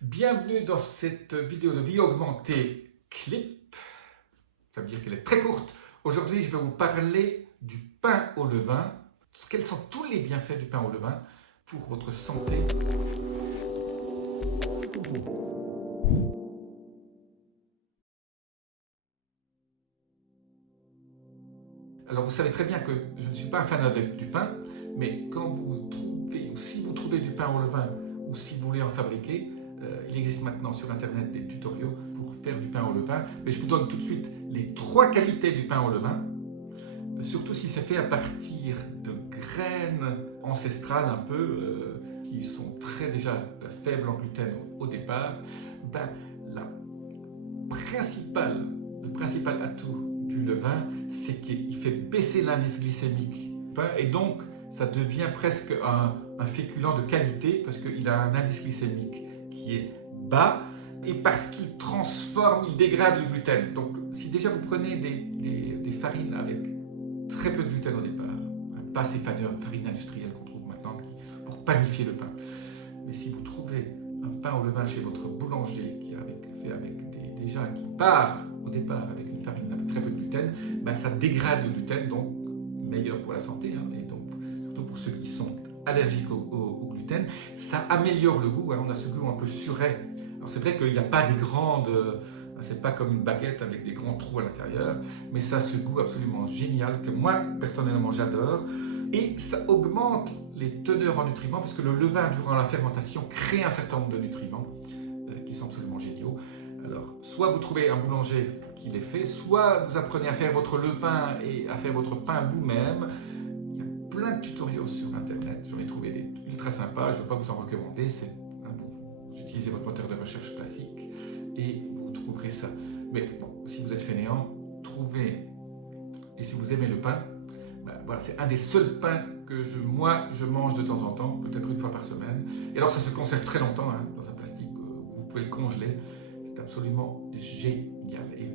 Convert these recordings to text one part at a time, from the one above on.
Bienvenue dans cette vidéo de vie augmentée clip. Ça veut dire qu'elle est très courte. Aujourd'hui, je vais vous parler du pain au levain. Quels sont tous les bienfaits du pain au levain pour votre santé? Alors, vous savez très bien que je ne suis pas un fan du pain, mais quand vous trouvez, ou si vous trouvez du pain au levain, ou si vous voulez en fabriquer, il existe maintenant sur Internet des tutoriaux pour faire du pain au levain. Mais je vous donne tout de suite les 3 qualités du pain au levain, surtout si c'est fait à partir de graines ancestrales un peu, qui sont très déjà faibles en gluten au départ. Le principal atout du levain, c'est qu'il fait baisser l'indice glycémique. Et donc, ça devient presque un féculent de qualité parce qu'il a un indice glycémique qui est bas et parce qu'il transforme, il dégrade le gluten. Donc, si déjà vous prenez des farines avec très peu de gluten au départ, pas ces farines industrielles qu'on trouve maintenant pour panifier le pain, mais si vous trouvez un pain au levain chez votre boulanger qui qui part au départ avec une farine avec très peu de gluten, ça dégrade le gluten, donc meilleur pour la santé, et donc surtout pour ceux qui sont allergiques au gluten, ça améliore le goût. On a ce goût un peu suret. Alors c'est vrai qu'il n'y a pas des grandes, c'est pas comme une baguette avec des grands trous à l'intérieur, mais ça a ce goût absolument génial que moi personnellement j'adore, et ça augmente les teneurs en nutriments parce que le levain durant la fermentation crée un certain nombre de nutriments qui sont absolument géniaux. Alors, soit vous trouvez un boulanger qui les fait, soit vous apprenez à faire votre levain et à faire votre pain vous-même. Il y a plein de tutoriaux sur Internet, j'en ai trouvé des ultra sympas, je ne vais pas vous en recommander, vous utilisez votre moteur de recherche classique et vous trouverez ça. Mais bon, si vous êtes fainéant, trouvez, et si vous aimez le pain, voilà, c'est un des seuls pains que moi je mange de temps en temps, peut-être une fois par semaine. Et alors ça se conserve très longtemps dans un plastique, vous pouvez le congeler. C'est absolument génial. Et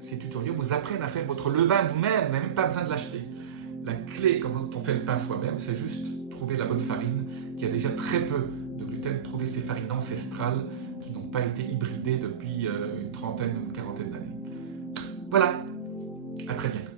ces tutoriaux vous apprennent à faire votre levain vous-même, vous n'avez même pas besoin de l'acheter. La clé quand on fait le pain soi-même, c'est juste trouver la bonne farine qui a déjà très peu de gluten, trouver ces farines ancestrales qui n'ont pas été hybridées depuis une trentaine, une quarantaine d'années. Voilà, à très bientôt.